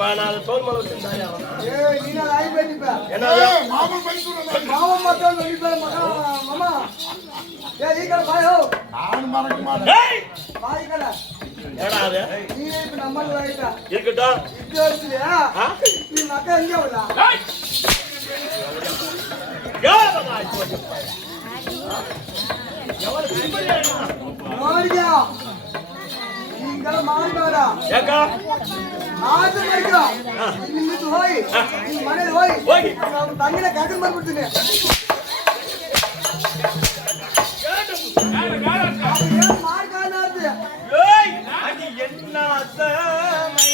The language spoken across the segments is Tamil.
அப்ப நான் தோல் மலை வச்சிருந்தாயா நீ நான் ஆகி போயிப்ப என்ன மாமன் பைக் சொல்றேன் மாமன் மட்டும் சொல்லிப்ப மாமா நீ கடை பாயோ நான் மறக்க மாட்டேன் பாய் கடை ஏடா அது நீ இப்ப நம்மள ஆயிட்டா இருக்கட்டும் இது வச்சியா நீ மக்கா எங்க வரல மாரியா நீங்க மாரியாடா ஏக்கா आज मरगा इल्ली तो होई इन मने होई हम तंगिने कागज मर बिಡ್ತೀನಿ ये मार गाना दे ஏய் அது என்ன அசமை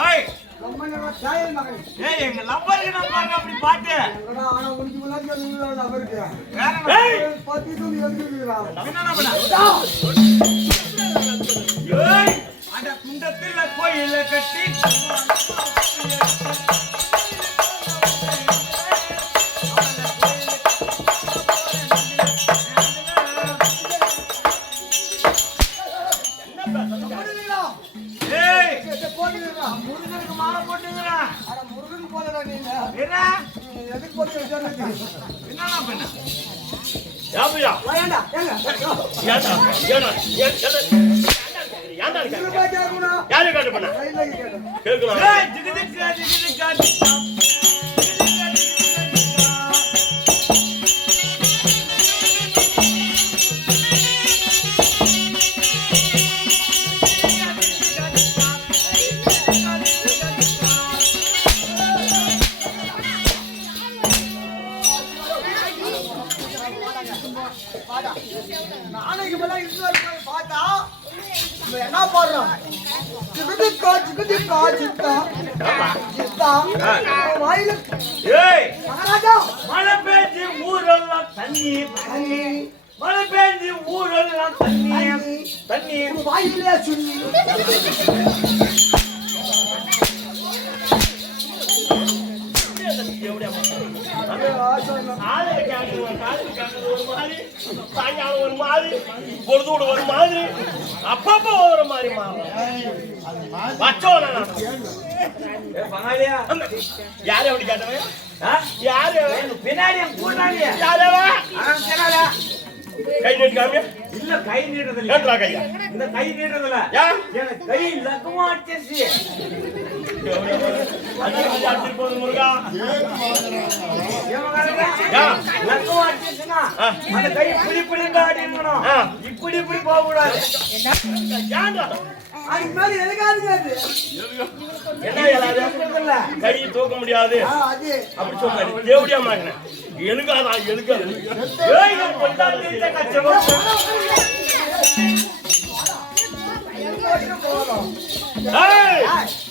ஏய் நம்மன சாயல் மகன் ஏய் எங்க லவ்வருக்கு நான் பாருங்க அப்படி பாட்டு எங்கடா ஆனா உனக்கு முன்னாடி நீங்க லவ்வருக்கு ஏய் பத்தி சொல்லி எழுதிடுறா என்னடா பண்ண ஏய் அந்த குண்டத்துல கோயில கட்டி ஏய் போடுறா முருகனுக்கு மாலை போட்டுங்கடா அட முருகன் போலடா நீங்க என்ன எதுக்கு போட்டு வச்சிருக்க என்னடா பண்ண யாபியா வாடா ஏங்க ஏடா ஏடா ஏடா ரூபாய் கேக்குனா யாரு காட்டு பண்ண கையில கேக்கு கேக்கலாம் ஏய் ஜிகிஜிக் காட்டு நாளைக்கு மேல இன்னொரு போய் பார்த்தா நம்ம என்ன பண்றோம் வாயில ஏய் மகாராஜா மழை பெஞ்சு ஊரெல்லாம் தண்ணி தண்ணி மழை பெஞ்சு ஊரெல்லாம் தண்ணி தண்ணி வாயிலே சுண்ணி ஒரு மாதிரி பொழுதோடு ஒரு மாதிரி அப்பப்போ ஒரு மாதிரி யாரு அப்படி கேட்டவன் யாரு பின்னாடி யாரவா கை நீட்டாமியா இல்ல கை நீட்டது கேட்டா கையா இந்த கை நீட்டதுல எனக்கு கை லக்குமா அடிச்சு அடிச்சு போது முருகா லக்குமா அடிச்சுனா அந்த கை இப்படி இப்படி ஆடிங்கணும் இப்படி இப்படி போக கூடாது அதுக்கு மேல எதுக்காது என்ன எல்லாரும் கை தூக்க முடியாது அது அப்படி சொன்னாரு தேவடியா மாட்டினேன் எழுகாதா எழுகாது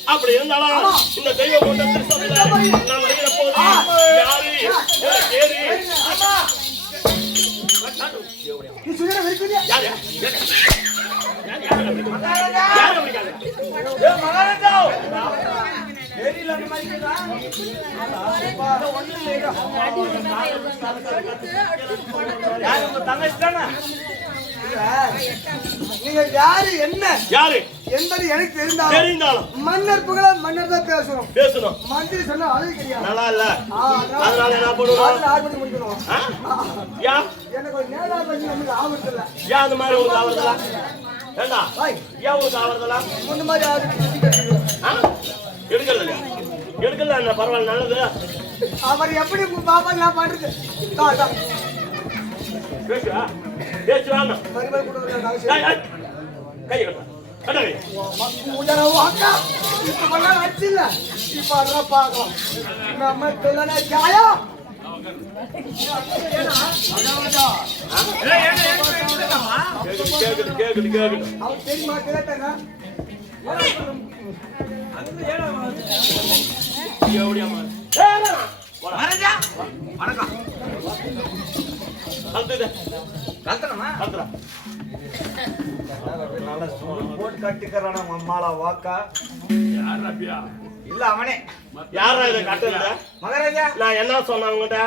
அப்படி இருந்தாலும் இந்த தெய்வ கூட்டத்தில் நான் வருகிற போது யாரு ஏறி நீங்க யாரு என்ன யாரு என்பது எனக்கு தெரிந்தாலும் மன்னர் புகழ மன்னர் தான் பேசணும் மந்திரி சொன்னா அது கிடையாது நல்லா இல்ல அதனால என்ன பண்ணுவோம் எனக்கு ஒரு நேரா பண்ணி நமக்கு ஆபத்து இல்ல ஏன் அந்த மாதிரி உங்களுக்கு ஆவறதா ஏண்டா ஏன் உங்களுக்கு ஆவறதா முன்ன மாதிரி எடுக்கிறது இல்லையா எடுக்கல என்ன பரவாயில்ல நல்லது அவர் எப்படி பாப்பா நான் பண்றது பேசுவா பேச்சு வேணும் மறுபடியும் கொடுக்குற கை கட்டா கட்டவை அக்கா இப்ப பண்ண வச்சில்ல இப்ப அதெல்லாம் பார்க்கலாம் நம்ம சொல்லனா ஜாயா கேக்குது அவர் தெரியுமா கேட்டாங்க வணக்கம் கல்தனமா நல்லா சுடு போட்டு கட்டிக்கிறான அம்மாளா வாக்கா யார் ரப்பியா இல்ல அவனே யாரா இதை கட்டுறத மகாராஜா நான் என்ன சொன்னேன் உங்ககிட்ட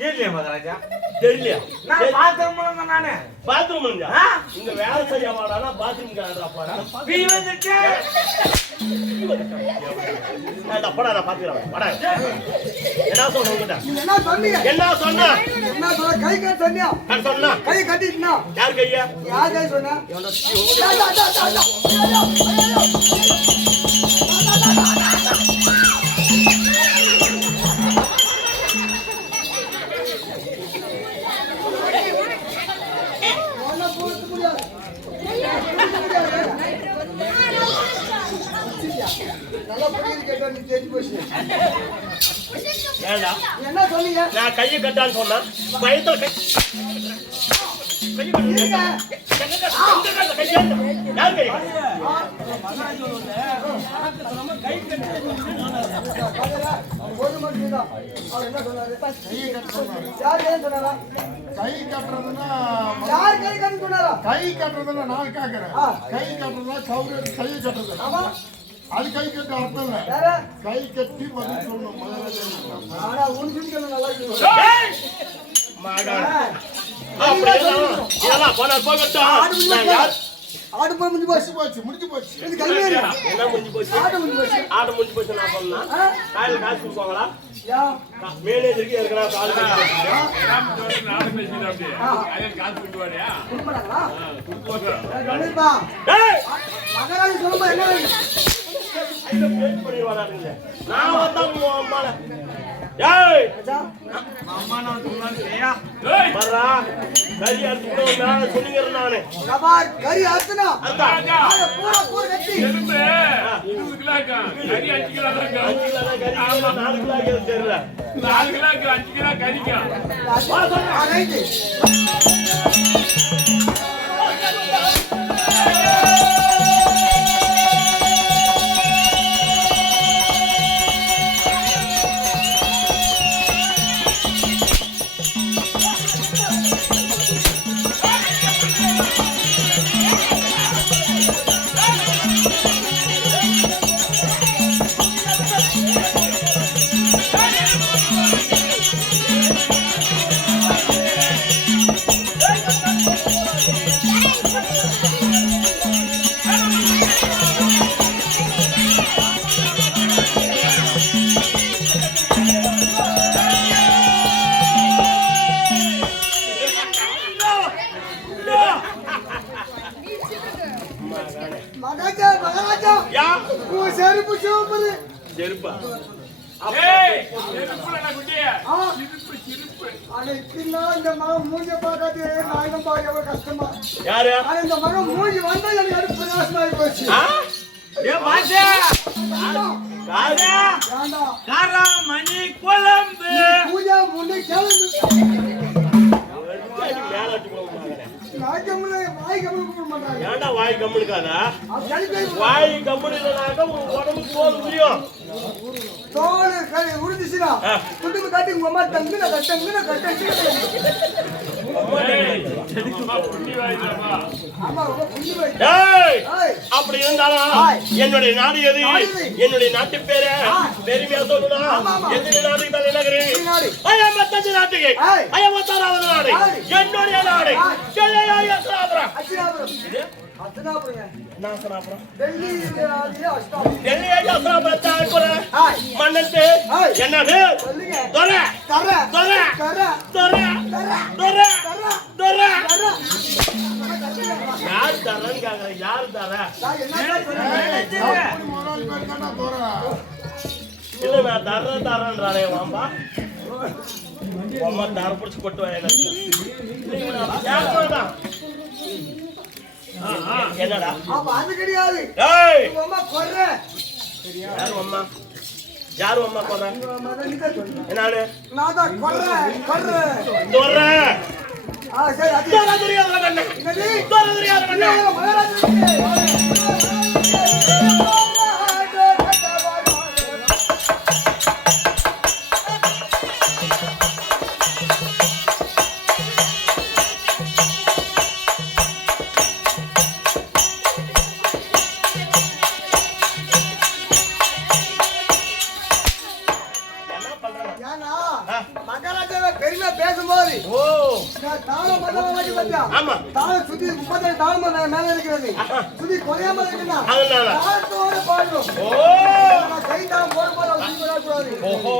தெரியலையா மகாராஜா தெரியலையா நான் பாத்ரூம் நானே பாத்ரூம் இங்க வேலை செய்ய வாடானா பாத்ரூம் காடுறாப்பாடா பீ வந்துட்டு படா நான் பாத்துக்கிறேன் படா என்ன சொன்ன உங்ககிட்ட நீ என்ன சொன்னீங்க என்ன சொன்ன என்ன சொன்ன கை கட்டு சொன்னியா நான் சொன்னா கை கட்டிட்டுனா யார் கையா யார் கை சொன்ன நல்லா புரியுது கேட்டா நீ தெரிஞ்சு போச்சு ஏண்டா என்ன சொன்னீங்க நான் கையை கட்டான்னு சொன்னேன் பயத்துல கை இருங்க. யார் கை ஒரு மட்டும் தான் அவர் என்ன சொன்னாரு யார் கை சொன்னாரா கை கட்டுறதுன்னா யார் கை கட்டு சொன்னாரா கை கட்டுறதுன்னா நான் கேட்கறேன் ஆ. கை கட்டுறதுன்னா கவுரு கை கட்டுறது ஆமா அது கை கட்டு அர்த்தம் இல்ல யார கை கட்டி பதில் சொல்லணும் மகாராஜா ஆனா உன் சிந்தனை நல்லா இருக்கு இதெல்லாம் போனா போகட்டும் நான் யார் ஆடு போய் முடிஞ்சு போச்சு முடிஞ்சு போச்சு இது கல்யாணி என்ன முடிஞ்சு போச்சு ஆடு முடிஞ்சு போச்சு ஆடு முடிஞ்சு போச்சு நான் சொன்னா காலையில் காசு கொடுப்பாங்களா யா மேனேஜருக்கு ஏற்கனவே கால் குடும்பங்களா கண்டிப்பா மகாராஜி சொல்லும்போது என்ன வேணும் நான் வந்தா உன் அம்மால ஏய் மச்சா அம்மா நான் சொன்னானேயா வர்றா கறி அறுத்துக்கணும் சொன்னீங்க நானு கபார் கறி அர்த்தனா அதான் ஆளு பூரா பூரா வெட்டி 5 கிலோ கறி 5 கிலோ 4 கிலோ தெரியல 4 கிலோ 5 கிலோ கறிக்கும் ரைட்டு மகாராஜா மகாராஜா யா உன் செருப்பு சூப்பர் செருப்பா ஏய் செருப்புல குட்டியே ஆ சிரிப்பு ஆனா இப்படின்னா இந்த மகன் மூஞ்ச பார்க்காது நாயகம் பார்க்க எவ்வளவு கஷ்டமா யாரு ஆனா இந்த மகன் மூஞ்சி வந்தா எனக்கு அடுப்பு பிரகாசமாயி போச்சு ஏ பாஷா காசு வேண்டாம் காராமணி குழம்பு பூஜா முன்னே கிளம்பு மேல அடிச்சுக்கணும் நாய்க்கம்ல வாய் கம்மல் கூப்பிட மாட்டாங்க ஏன்டா வாய் கம்முனுக்காதா அது கழிப்பை வாய் கம்முனு இல்லைனாக்கா உன் உடம்புக்கு தோல் உரியும் தோல் உறுதிச்சுனா குடும்பம் காட்டி உங்க அம்மா தங்குன கட்டங்குன புண்ணி வாய்தாமா ஆமா ரொம்ப புண்ணி போய் ஏய் ஏய் அப்படி இருந்தாலும் என்னுடைய நாடு எது என்னுடைய நாட்டு பேரு பெருமையா சொல்லணும் எந்த நாட்டுக்கு தலைநகரு நாடு. ஐயம்பத்தஞ்சு நாட்டுக்கு ஐயம்பத்தாறாவது நாடு என்னுடைய நாடு அஸ்தினாபுரம். அத்தனாபுரம் என்ன அஸ்தினாபுரம்? டெல்லி அஸ்தாபுரம் டெல்லி அஸ்தினாபுரத்தை ஆட்கொள்ள மன்னத்து என்னது சொல்லுங்க துரை தர துரை தர துரை துரை துரை யார் தரன்னு கேக்குற யார் தர நான் என்ன சொல்றேன் முதலாளி பேர் தானே தோற இல்ல நான் தரேன்றானே வாம்பா அம்மா தர பிடிச்சி கொட்டு என்னடா அப்ப அது கிடையாது ஏய் உங்க அம்மா கொர்ற யாரு அம்மா யாரு அம்மா போற உங்க அம்மா தான் நீங்க சொல்லுங்க என்னாடு நான் தான் கொர்ற தோற சரி அது தோற தெரியாத கண்ணு என்னது தோற தெரியாத கண்ணு போது ஓ தாளம் மதம் வந்தா ஆமா தாளம் சுத்தி 37 தாளம் மேல இருக்கிறது சுத்தி குறையாம இருக்குன்னா அதனால தாளத்தோட பாடணும் ஓ கை தாளம் போடும்போது சுத்தி வரக்கூடாது ஓஹோ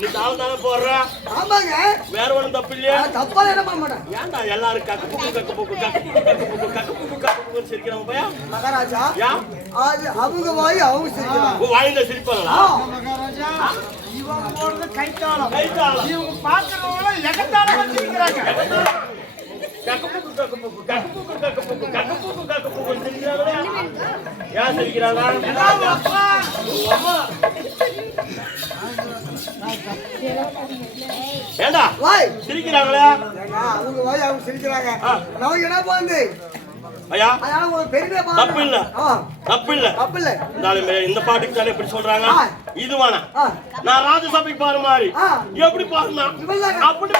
நீ தாளம் தானே போடுற ஆமாங்க வேற ஒண்ணும் தப்பு இல்லையா தப்பா என்ன பண்ண மாட்டேன் ஏன்டா எல்லாரும் கக்கு சிரிக்கிறாங்க பையா மகாராஜா யா அது அவங்க வாய் அவங்க சிரிக்கிறாங்க வாய்ந்த சிரிப்பாங்களா மகாராஜா இவன் போடுறது கைத்தாளம் கைத்தாளம் இவங்க பாக்குறவங்க எகத்தாளம் வச்சிருக்கிறாங்க ஏன் சிரிக்கிறாங்க ஏண்டா வாய் சிரிக்கிறாங்களே அவங்க வாய் அவங்க சிரிக்கிறாங்க நமக்கு என்ன போகுது ஐயா அதனால உங்களுக்கு பெருமை தப்பு இல்ல தப்பு இல்ல தப்பு இல்ல இந்த பாட்டுக்கு தானே இப்படி சொல்றாங்க இது வேணா நான் ராஜசபைக்கு பாரு மாதிரி எப்படி பாருனா அப்படி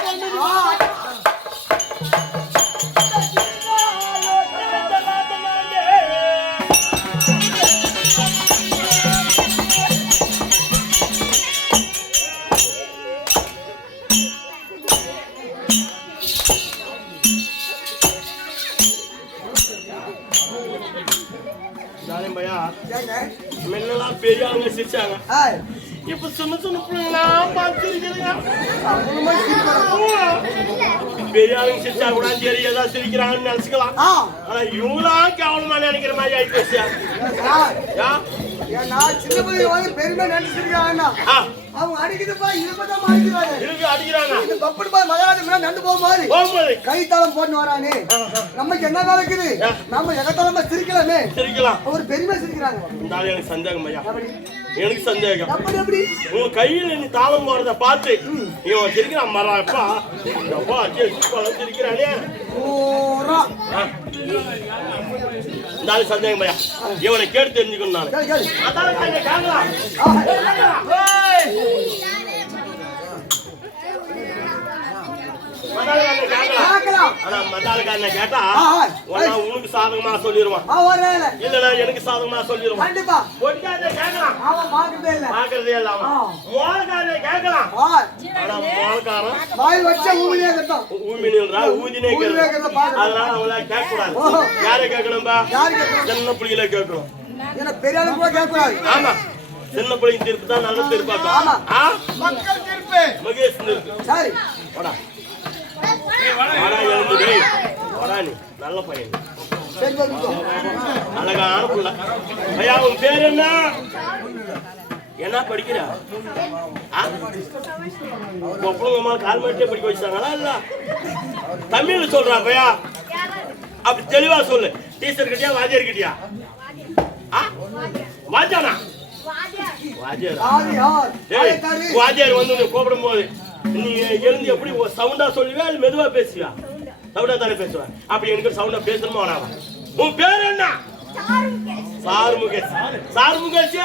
மெல்லாம் பெரிய ஆளுங்க சிரிச்சாங்க இப்ப சின்ன சின்ன பிள்ளைங்களா பார்த்துருக்குதுங்க பெரிய ஆளுங்க சிரிச்சா கூட சரி ஏதாவது சிரிக்கிறாங்கன்னு நினைச்சுக்கலாம் ஆனா இவங்களாம் கேவலமா நினைக்கிற மாதிரி ஆகி போச்சு நான் சின்ன பிள்ளைங்க வந்து பெருமை நினைச்சிருக்காங்க அவங்க அடிக்குதுப்பா இருப்பதான் மாறிக்கிறாங்க இருக்கு அடிக்கிறாங்க இந்த பப்படு பா மகாராஜா மேல நண்டு போகும்போது கைத்தாளம் போட்டு வரானே நமக்கு என்ன நடக்குது நம்ம எகத்தாளமா சிரிக்கலாமே சிரிக்கலாம் ஒரு பெருமை சிரிக்கிறாங்க இந்த ஆளு எனக்கு சந்தேகம் ஐயா எனக்கு சந்தேகம் எப்படி உன் கையில நீ தாளம் போறத பார்த்து இவன் சிரிக்கிறான் மராப்பா அப்பா சிரிக்கிறானே இந்த ஆளு சந்தேகம் ஐயா இவனை கேட்டு தெரிஞ்சுக்கணும் நான் கேட்டா உனக்கு சாதகமா சொல்லிடுவான் இல்ல எனக்கு சாதகமா சொல்லிடுவான் பாக்குறதே இல்லாம மோளக்காரனை கேட்கலாம் ஆனா மோளக்காரன் ஊதினே அதனால அவங்கள கேட்க கூடாது யாரை கேட்கணும்பா சின்ன புள்ளியில கேட்கணும் பெரிய ஆளு கூட கேட்கக்கூடாது ஆமா சின்ன பிள்ளைங்க தீர்ப்பு தான் நல்ல தீர்ப்பாக்கும் மக்கள் தீர்ப்பு மகேஷ் தீர்ப்பு சரி வாடா எழுந்து வாடா நீ நல்ல பையன் அழகான புள்ள ஐயா உன் பேர் என்ன படிக்கிற ஒப்பளங்கம்மா கால் மட்டே படிக்க வச்சாங்களா இல்ல தமிழ்ல சொல்றா பையா அப்படி தெளிவா சொல்லு டீச்சர் கிட்டியா வாத்தியார் கிட்டியா வாத்தியானா வாத்தியார் வந்து கூப்பிடும் போது நீ எழுந்து எப்படி சவுண்டா சொல்லுவியா இல்ல மெதுவா பேசுவியா சவுண்டா தானே பேசுவா அப்படி எனக்கு சவுண்டா பேசணுமா வேணாமா உன் பேர் என்ன சாரு முகேஷ் சாரு முகேஷ்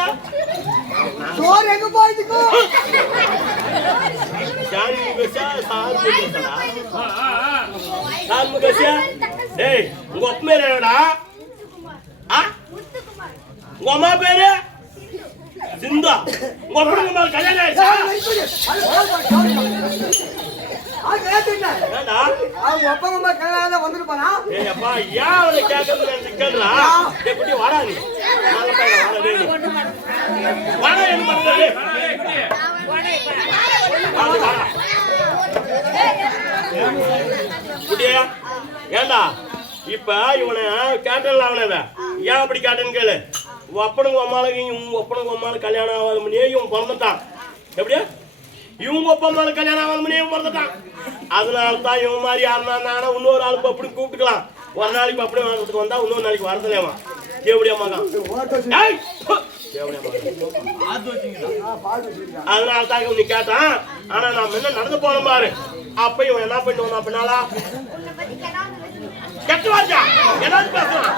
சோறு எங்க போயிடுக்கோ சாரு முகேஷா சாரு முகேஷா சாரு முகேஷ் டேய் உங்க அப்பா பேர் என்னடா உங்க அம்மா பேரு சிந்தா உங்க அப்பா கல்யாணம் ஆயிடுச்சா அவங்க அப்பா அம்மா கல்யாணம் வந்துருப்பானா ஏய் அப்பா ஏன் அவளை கேட்கறது கேளுடா எப்படி வாடா நீ நல்ல பையன் வாடா டேய் வாடா என்ன பண்ற வாடா குடியா ஏண்டா இப்ப இவனை கேட்டல அவனவே ஏன் அப்படி கேட்டேன்னு கேளு ஒப்பனுங்க அம்மாளுக்கு ஒப்பனுங்க அம்மாளுக்கு கல்யாணம் ஆகாத முன்னே இவன் பிறந்துட்டான் எப்படியா இவங்க அப்பா அம்மாளுக்கு கல்யாணம் ஆகாத முன்னே பிறந்துட்டான் அதனால தான் இவன் மாதிரி யாருனா நானா இன்னொரு ஆளுக்கு அப்படி கூப்பிட்டுக்கலாம் ஒரு நாளைக்கு அப்படி வாங்கிறதுக்கு வந்தா இன்னொரு நாளைக்கு வரதுலேவா எப்படியா மகன் பாடு வச்சிருக்கா. அதனால தாங்க நீ கேட்டான். ஆனா நான் முன்ன நடந்து போன பாரு. அப்ப இவன் என்ன பண்ணுவான் பின்னாலா? கெட்ட வார்த்தை ஏதாவது பேசுறான்.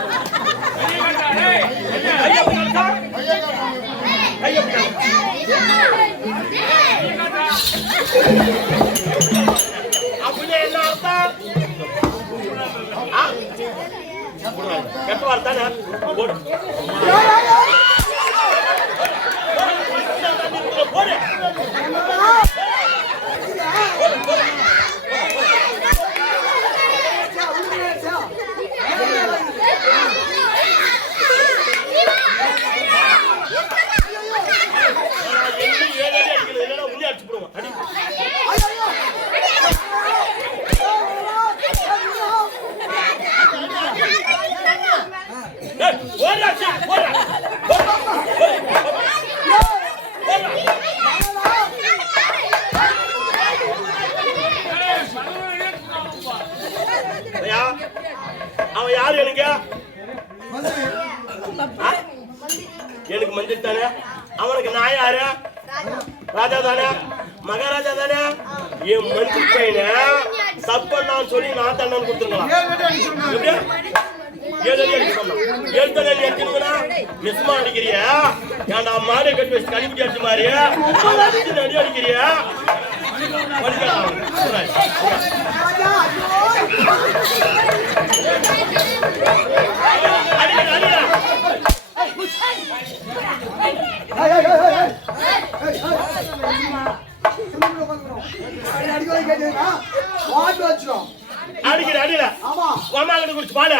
ஐயா பின்னாலா? ஐயா பின்னாலா? அப்படியே என்ன அர்த்தம்? கெட்ட வார்த்தை போடு. போடு. அவன் யாரு எனக்கு? எனக்கு மஞ்சள் தானே. அவனுக்கு நான் யாரு? ராஜா தானே, மகாராஜா தானே. என் மஞ்சள் பையன தப்பண்ணான்னு சொல்லி நான் தண்ணன் கொடுத்துருக்கலாம். மிஸ்மா அடிக்கிறியா? ஏன்டா மாடு கட்டி வச்சு கழிப்பிடி அடிச்ச மாதிரி அடி அடிக்கிறியா? அடிக்கிற அடியில அம்மாக்கிட்ட குடிச்சு பாடு.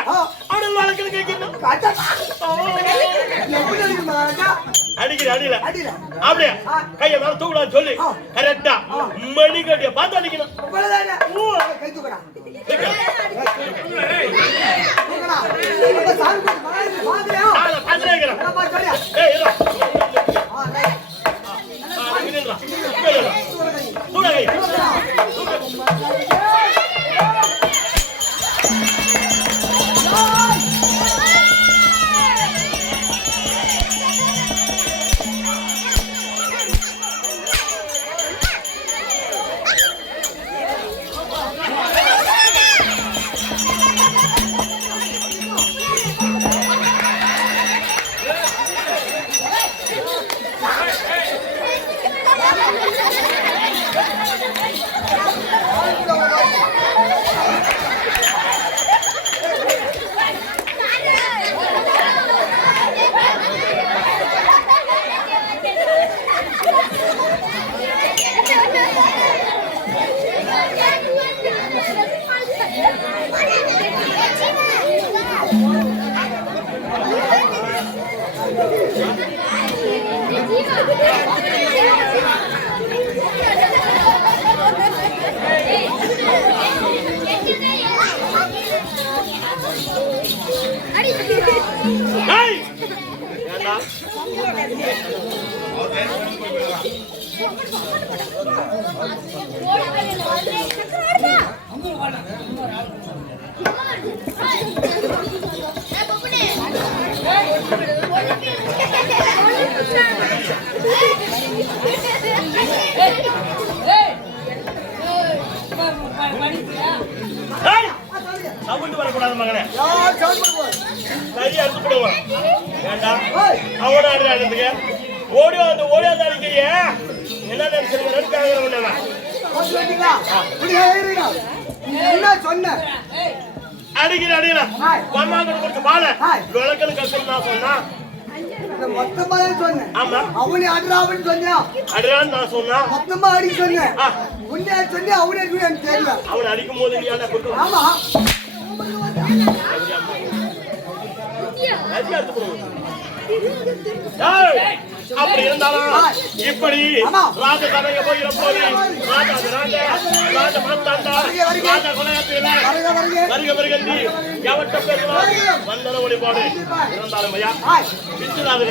அடிக்கிற அடியில அப்படியே கையை மேல தூக்கலான்னு சொல்லி கரெக்டா மணி கட்டிய பார்த்து அடிக்கணும். வரக்கூடாது மகனே, அவன ஆடுறதுக்கு ஓடி வந்து ஓடியாந்து அடிக்கிறிய என்ன அடிக்கிற அடியில கொடுத்து பால விளக்கல் கஷ்டம் நான் சொன்னா மொத்தமா சொன்னேன். ஆமா அவனே அடிராவன்னு சொன்னா அடிரான்னு நான் சொன்னா மொத்தமா அடி சொன்னேன். உன்னை சொல்லி அவனே எனக்கு தெரியல. அவன் அடிக்கும் போது நீ ஆனா கொண்டு ஆமா அப்படி இருந்தாலும் இப்படி ராஜ சபைக்கு போகிற போது ராஜ மாத்தாண்டா ராஜ கொலையாத்தில வருக வருகி எவட்ட பேசுவார் வந்தன ஒளிபாடு இருந்தாலும் ஐயா வித்துராது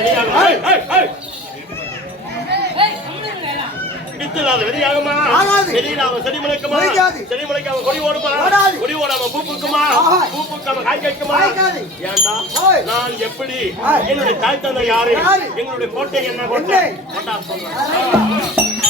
வித்து இல்லாத வெளியாகுமா ஆகாது. வெளியிடாம செடி முளைக்குமா முளைக்காது. செடி முளைக்காம கொடி ஓடுமா ஓடாது. கொடி ஓடாம பூ பூக்குமா ஆகாது. பூ பூக்காம காய் காய்க்குமா காய்க்காது. ஏன்டா ஓய். நான் எப்படி ஓய். என்னுடைய தாய் தந்தை யாரு யாரு? எங்களுடைய கோட்டை என்ன கோட்டை என்ன? கோட்டா சொல்றேன்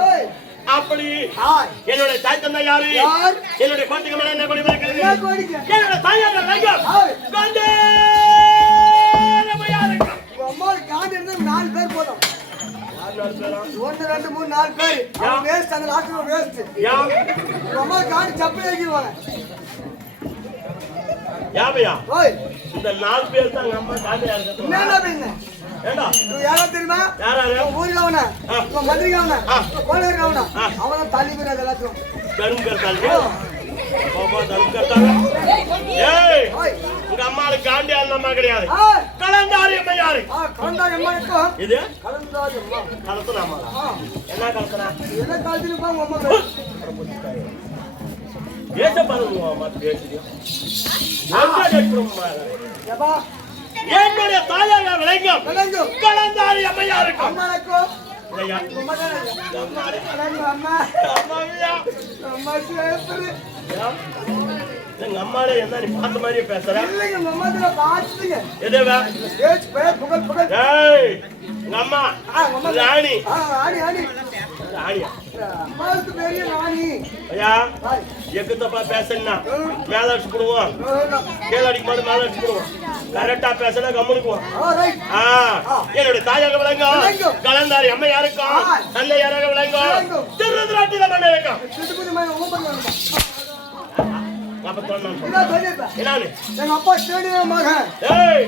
ஓய். அப்படி ஆய். என்னுடைய தாய் தந்தை யாரு யார்? என்னுடைய கோட்டைக்கு மேல என்ன கொடி இருக்கிறது என்ன கோடிக்க? என்னோட தாயார் லைகம் ஆய். கண்டே உங்க அம்மாவுக்கு காண்டி இருந்தா 4 பேர் போதும். 1 2 3 4 பேர். அவன் வேஸ்ட் அந்த லாஸ்ட்ல வேஸ்ட். உங்க அம்மாவுக்கு காண்டி சப்பி ஏக்கிடுவாங்க. யாபையா ஓய். இந்த 4 பேர் தான் நம்ம தாயார் இருக்கிறது என்னடா பின்ன? ஏண்டா நீ யாரா தெரியுமா? யாராரு உன் ஊருக்கு அவன, உன் மந்திரிக்கு அவன, உன் கோயிலுக்கு அவன. அவன தள்ளி போய் அது எல்லாத்தையும். தர்ம கர்த்தாங்க பாபா தர்ம கர்த்தாங்க ஏய் ஓய். உங்க அம்மாளுக்கு காண்டி அம்மா கிடையாது ஆய். கலந்தாரி அம்மா யாரு கலந்தா எம்மா இருக்கும். இது கலந்தாரி அம்மா. கலத்தனா அம்மா என்ன கலத்தனா என்ன காலத்துல பா உங்க அம்மா பேரு? ஏத்த பாருங்க அம்மா பேசுறியா நல்லா கேட்கிறோம்மா ஏப்பா, என்னுடைய தாயார் விளங்கும் விளங்கும். கலந்தாரி அம்மா யாருக்கு அம்மா இருக்கும். ஐயா அம்மா தானே. அம்மா, அம்மா. அம்மாவியா அம்மா சேப்பரு. எங்க அம்மாலே என்ன நீ பார்த்த மாதிரியே பேசுற இல்லைங்க, உங்க அம்மா இதுல பாத்துங்க. எதுவா ஏச்சு பேர் புகழ் புகழ். ஏய் எங்க அம்மா உங்க அம்மா ராணி ஆணி ஆணி. ராணியா அம்மாவுக்கு பெரிய ராணி. ஐயா ஆய். எக்கு தப்பா பேசுனா மேல அடிச்சு போடுவோம் கீழே அடிக்கும் போது மேல அடிச்சு போடுவோம் கரெக்டா பேசினா கம்முனுக்குவோம் ரைட். என்னுடைய தாயாக விளங்கும் விளங்கும். கலந்தாரி அம்மா யாருக்கும் தந்தை யாராக விளங்கும் விளங்கும். திருநாட்டில மண்ண இருக்கும் சிட்டுக்குருவி மாதிரி ஓபன் பண்ணுங்க. அப்ப சொன்னான் இதோ சொல்லிருப்பேன். என்னானு எங்க அப்பா தேடிய மகன். ஏய்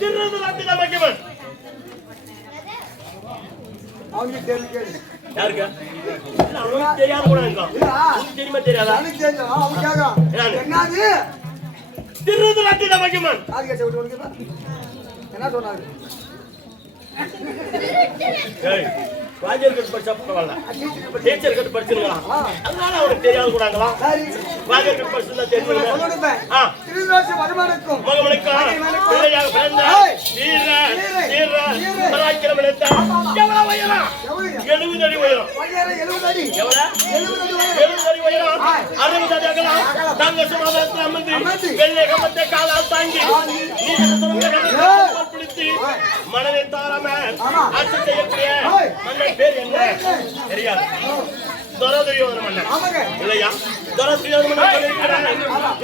திருநாட்டில மகிமன் அவங்க கேள்வி கேள்வி. யாருக்கு இல்ல, அவனுக்கு தெரியாத கூட இருக்கும் இல்ல, உனக்கு தெரியுமா தெரியாதா எனக்கு தெரியும். அவன் கேக்குறான். என்னது? என்னது? திருநாட்டில மகிமன் காது கேட்க விட்டு கொடுக்குறா. என்ன சொன்னாரு? ஏய் வாஜர் கட்டு படிச்சா பரவாயில்ல டீச்சர் கட்டு படிச்சிருக்கலாம் அதனால அவனுக்கு தெரியாது கூடாங்களா சரி. வாஜர் கட்டு படிச்சிருந்தா தெரியும் சொல்லுடுப்பேன். ஆ திருநாட்டு வருமானக்கும் மகமனுக்கும் பிள்ளையாக பிறந்த வீர வீர பராக்கிரமனத்த எவ்வளவு உயரம் எவ்வளவு? 70 அடி உயரம் 70 அடி. எவ்வளவு 70 அடி வரும். 70 அடி உயரம் 60 அடி அகலம் தங்க சுமாரத்தில் அமர்ந்து வெள்ளை கம்பத்தை காலால் தாங்கி நீண்ட சுரங்க பிடித்து மனதை தாராம ஆட்சி செய்யக்கூடிய மன்னன் பேர் என்ன தெரியாது துரதுரியோதன மன்னன் ஆமாங்க. இல்லையா துரதுரியோதன மன்னன் சொல்லியிருக்கிறார்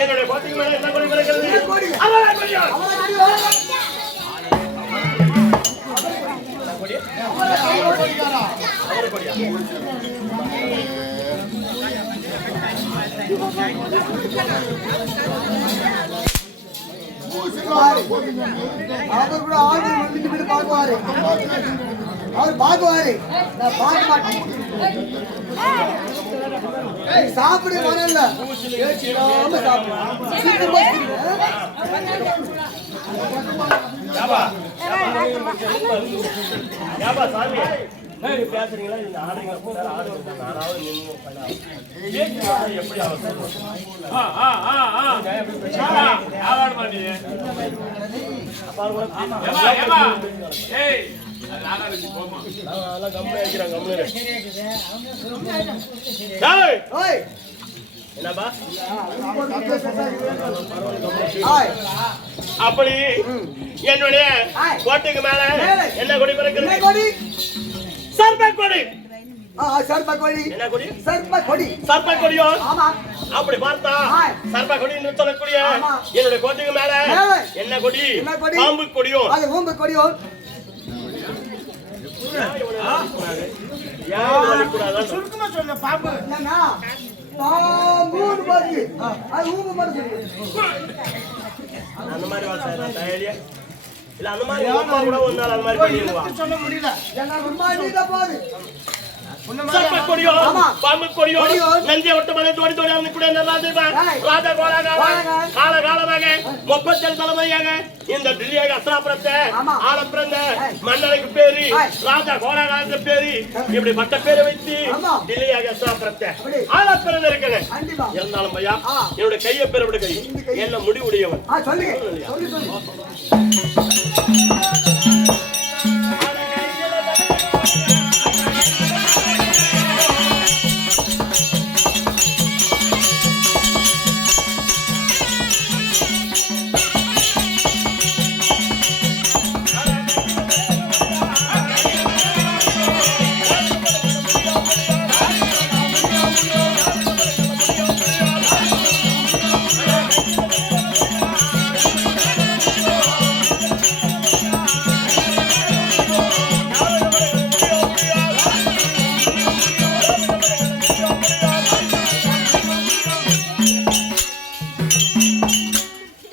என்னுடைய கோட்டைக்கு மேல என்ன கொடி பிறக்கிறது அவரா கொடியா அவன் அடி வரும். அவரா கொடியா அவர் கூட ஆண்டு வந்துட்டு போய் பார்க்குவாரு. அவர் பார்க்குவாரு. நான் பார்க்க மாட்டேன். நீ சாப்பிடு வரல. ஏச்சிடாம சாப்பிடு. சீக்கிரமா யாபா யாபா சாமி நீங்க பேசுறீங்களா இந்த ஆடுறீங்களா ஆடுங்க நானாவது நின்று எப்படி அவசரம் யாராட மாட்டீங்க ஏய் போமா அதெல்லாம் கம்முனு வைக்கிறாங்க கம்முனு ஓய். என்னப்பா ஆய் அப்படி என்னுடைய ஆய். கோட்டைக்கு மேல மேலே. என்ன கொடி என்ன பறக்கிறது? கொடி சர்ப கொடி. சர்ப கொடி என்ன கொடி? சர்ப கொடி சர்ப கொடியோ? ஆமா அப்படி பார்த்தா ஆய். சர்ப கொடி என்று சொல்லக்கூடிய ஆமா. என்னுடைய கோட்டைக்கு மேல மேலே. என்ன கொடி? என்ன கொடி? பாம்பு கொடியோ? அது ஊம்பு கொடியோ ஏன் இவ்வளவு அடிக்கூடாது? சுருக்கமா சொல்ல பாம்பு என்னன்னா பாம்புன்னு பாருங்க அது ஊம்பு மாதிரி அந்த மாதிரி வாசம் தயாரியா இல்ல அந்த மாதிரி உங்க அம்மா கூட ஒரு நாள் அந்த மாதிரி பண்ணிடுவா. சொல்ல முடியல ஏன்னா ரொம்ப அடிதா பாரு சர்ப கொடியோ? ஆமா. பாம்பு கொடியோ? கொடியோ? நந்திய ஒட்டு மலை தோடி தோடி வந்து கூட என்ன ராஜா ஏய். ராஜா கோலாகால கோலாகால. காலகாலமாக 37 தலைமையாக இந்த டில்லியாக அஸ்ராபுரத்தை ஆமா. ஆள பிறந்த ஏய். மன்னனுக்கு பேரு ஏய். ராஜா கோலாகாலத்து பேரு இப்படி பட்ட பேரை வைத்து ஆமா. டில்லியாக அஸ்ராபுரத்தை அப்படி. ஆள பிறந்த இருக்கேன். கண்டிப்பா இருந்தாலும் பையா ஆ. என்னோட கையை பெறவிட கை இந்த கை. என்ன முடிவுடையவன். சொல்லுங்க சொல்லு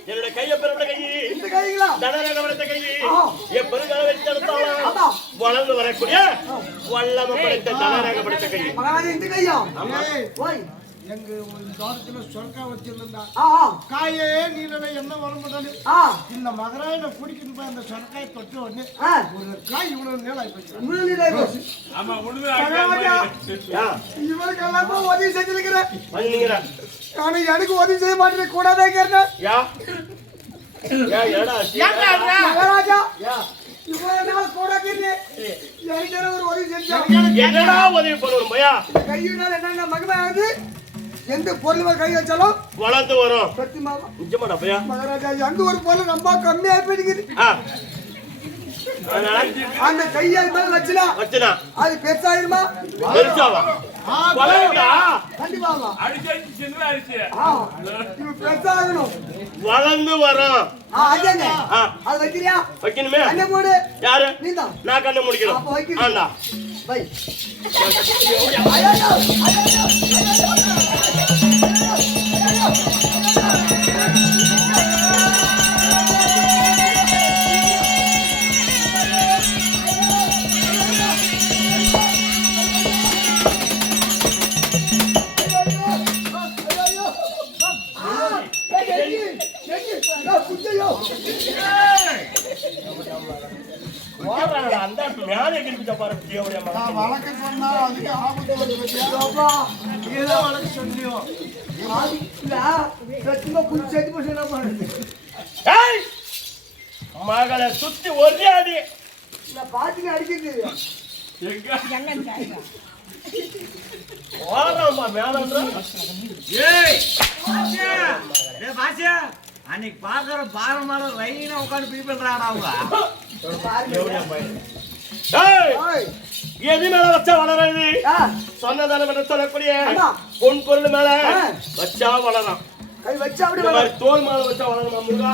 என்னோட கையை பெறவிட கை இந்த கைங்களா தனரகவரத்த கை ஆ. எப்பொழுது வச்செடுத்தாலும் ஆமா. வளர்ந்து வரக்கூடிய வல்லம படைத்த தனரகப்படுத்த கை. மகாராஜா இந்த கையா ஏய், ஓய் எங்க ஒரு தோட்டத்துல சொர்க்கா வச்சிருந்தா ஆ காயே நீல என்ன வரும்போது ஆ இந்த மகராயில பிடிக்கணும் போய் அந்த சொர்க்காயை தொட்டு உடனே ஆ ஒரு காய் இவ்வளவு நேரம் ஆயிப்போச்சு. முழுநிலை போச்சு ஆமா உழுது யா, இவருக்கு எல்லாமே உதவி செஞ்சிருக்கிறேன் வந்து நிக்கிறா. ஆனா எனக்கு உதவி செய்ய மாட்டேன் கூடவே கேட்டேன் யா. யா, என்னடா ஆச்சு? மகாராஜா யா. இவ்வளவு நாள் கூட கேட்டேன் எனக்கு என்ன ஒரு உதவி செஞ்சாங்க என்னடா உதவி பண்ணணும் பையா? கையினால் என்னென்ன மகிமை ஆகுது எந்த பொருள் மேல கை வச்சாலும் வளர்ந்து வரும். சத்தியமாவா நிஜமாடா பையா? மகாராஜா எந்த ஒரு பொருள் ரொம்ப கம்மியா போயிடுது ஆ. அதனால அந்த கையால் மேல வச்சுனா வச்சுனா அது பெருசாயிருமா பெருசாவா? வளருடா. கண்டிப்பாவா அடிச்சு சின்னதா அடிச்சு இது பெருசாகணும் வளர்ந்து வரும். அதாங்க ஆ. அது வைக்கிறியா வைக்கணுமே? அண்ணே போடு யாரு? நீதான் நான் கண்ணை முடிக்கணும். அப்ப வைக்கணும். ஆண்டா. வை ஐயோ ஓடுறாங்கடா. அந்த மேலே கிழிச்ச பாரு பிடியோடைய மகன். நான் வழக்க சொன்னா அதுக்கு ஆபத்து வந்து பத்தியா? அப்பா ஏதோ வழக்கு சொல்லியோ சத்தியமா புடிச்சு சேர்த்து போச்சு என்ன பண்ணுறது ஏய்! மகளை சுத்தி ஒரே அடி. நான் பாத்துக்கு அடிக்கிறது ஓடுறான்பா மேலன்றா. ஏய் பாஷா அன்னைக்கு பாக்குற பாரமால லைனா உட்காந்து பீ பண்றாடா அவங்க ஏய்! ஓய் எது மேல வச்சா வளராது? ஆ சொன்னதான மட்டும் சொல்லக்கூடிய ஆமா. பொன் பொருள் மேல ஆ. வச்சா வளரும். கை வச்சு இந்த அப்படியே மாதிரி தோல் மேல வச்சா வளருமா முருகா?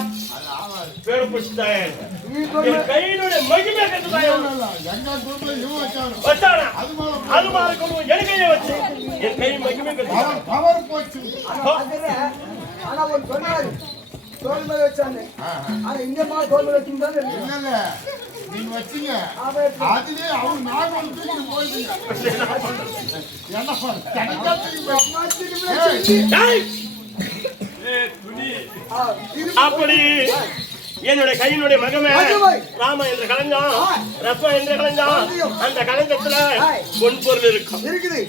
பேரு புடிச்சுட்டாயே. நீ என் சொல்லு கையினுடைய மகிமை கட்டுதாயே. இல்ல, எங்க குரூப்ல இவன் வச்சானு வச்சானா? அது மேல அது மாதிரி கொண்டு என் கையை வச்சு என் கை மகிமை கட்டுதா. பவர் பவர் போச்சு. ஆனா ஒரு சொன்னாரு தோல் மேல வச்சாங்க ஆனா இந்த மாதிரி தோல் மேல வச்சிருந்தாரு இல்ல இல்ல நீங்க வச்சீங்க அதுலயே அவன் நாகோல் தூக்கி போயிடுங்க. என்ன பண்ண ஏய்! அப்படி என்னுடைய கையினுடைய மகமே மகிமை. ராம என்ற களஞ்சம் ரத்னம் என்ற களஞ்சம் அந்த களஞ்சத்துல பொன் பொருள் இருக்கும். இருக்குது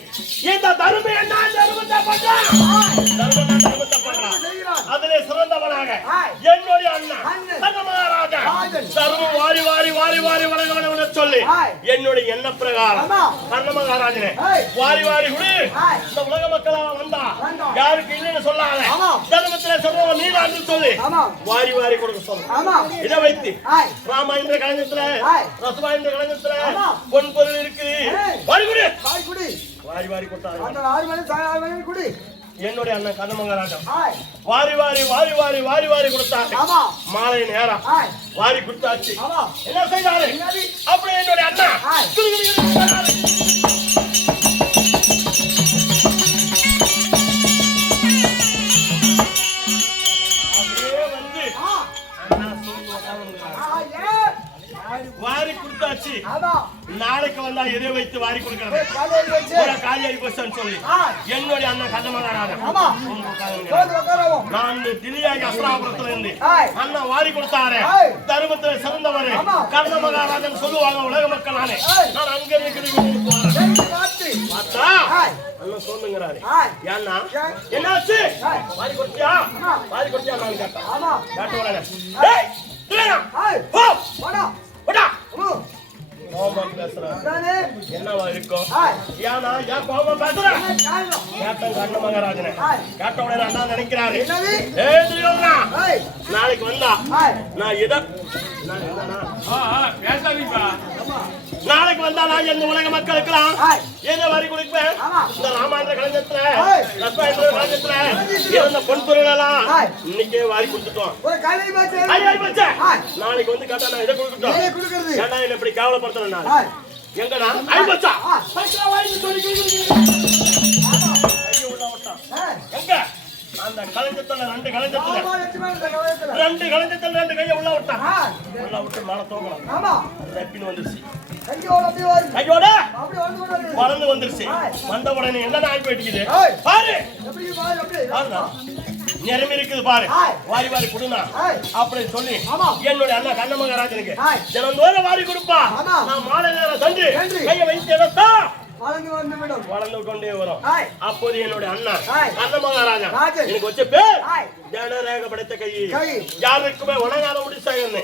இந்த தருமை என்ன தருமத்தை பண்றான்? தருமத்தை பண்றான். அதிலே சிறந்தவனாக என்னுடைய அண்ணன் அண்ணன். சங்கமகாராஜா சர்வம் வாரி வாரி வாரி வாரி வழங்க சொல்லி என்னுடைய எண்ண பிரகாரம் கர்ண மகாராஜனே வாரி வாரி குடி. இந்த உலக மக்களா வந்தா யாருக்கு இல்லைன்னு சொல்லாத, தர்மத்திலே சொல்றவன் நீ தான் சொல்லி வாரி வாரி கொடுக்க சொல்லு. இதை வைத்து ராமாயண கலைஞத்துல ரசமாயண கலைஞத்துல பொன் பொருள் இருக்கு, வாரி குடி. வாரி வாரி கொடுத்தாரு என்னுடைய அண்ணன் கர்ண மகாராஜன். வாரி வாரி வாரி வாரி வாரி வாரி கொடுத்தாரு. மாலை நேரம் வாரி கொடுத்தாச்சு. என்ன செய்தாரு? அப்படி என்னுடைய அண்ணா வாரி கொடுத்தாச்சு. நாளைக்கு வந்தா எதை வைத்து வாரி கொடுக்கிறது? காலியாகி போச்சான்னு சொல்லி என்னுடைய அண்ணன் கர்ண மகாராஜன் நான் தில்லியாகி அஸ்ராபுரத்துல இருந்து அண்ணன் வாரி கொடுத்தாரு. தர்மத்துல சிறந்தவரு கர்ண மகாராஜன் சொல்லுவாங்க உலக மக்கள். நானே நான் அங்க பார்த்தா அண்ணன் சொல்லுங்கிறாரு. ஏன்னா என்னாச்சு? வாரி கொடுத்தியா? வாரி கொடுத்தியா? நான் கேட்டேன். என்னவா இருக்கும்? ஏன்னா ஏன் கோபம் பேசுற? கேட்டேன் கர்ண மகாராஜனை. கேட்ட உடனே அண்ணா நினைக்கிறாரு, நாளைக்கு வந்தா நான் எதை பேசாதீங்கப்பா. நாளைக்கு வந்தா நான் எந்த உலக மக்களுக்கெல்லாம் எதை வாரி கொடுப்பேன்? இந்த ராமாயண கலைஞத்துல ரத்னாயண கலைஞத்துல இருந்த பொன் பொருள் எல்லாம் இன்னைக்கே வாரி கொடுத்துட்டோம். நாளைக்கு வந்து கேட்டா நான் இதை கொடுத்துட்டோம். ஏன்னா என்ன இப்படி கேவலப்படுத்துறேன்? எங்கடா ஐம்பச்சா எங்க அந்த கலைஞத்துல ரெண்டு கலைஞத்துல ரெண்டு கையை உள்ள விட்டான். உள்ள விட்டு மேல தூங்கலாம். ரெப்பின்னு வந்துருச்சு. கையோட வளர்ந்து வந்துருச்சு. வந்த உடனே என்ன ஆகி போயிட்டு பாரு, நிரம்பி இருக்குது பாரு. வாரி வாரி கொடுனா அப்படின்னு சொல்லி என்னுடைய அண்ணா கர்ண மகாராஜனுக்கு தினந்தோறும் வாரி கொடுப்பா. நான் மாலை நேரம் சென்று கையை வைத்து எடுத்தா வளர்ந்து கொண்டே வரும். அப்போது என்னுடைய அண்ணா கர்ண மகாராஜா எனக்கு வச்ச பேர் ஜனரேக படைத்த கை, யாருக்குமே உணங்காத முடிச்சாங்க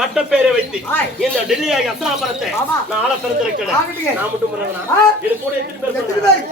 பட்ட பேரை வைத்து இந்த டெல்லியாகி அஸ்ராபுரத்தை நான் ஆள பிறந்திருக்கிறேன். நான் மட்டும் இது கூட எத்தனை பேர்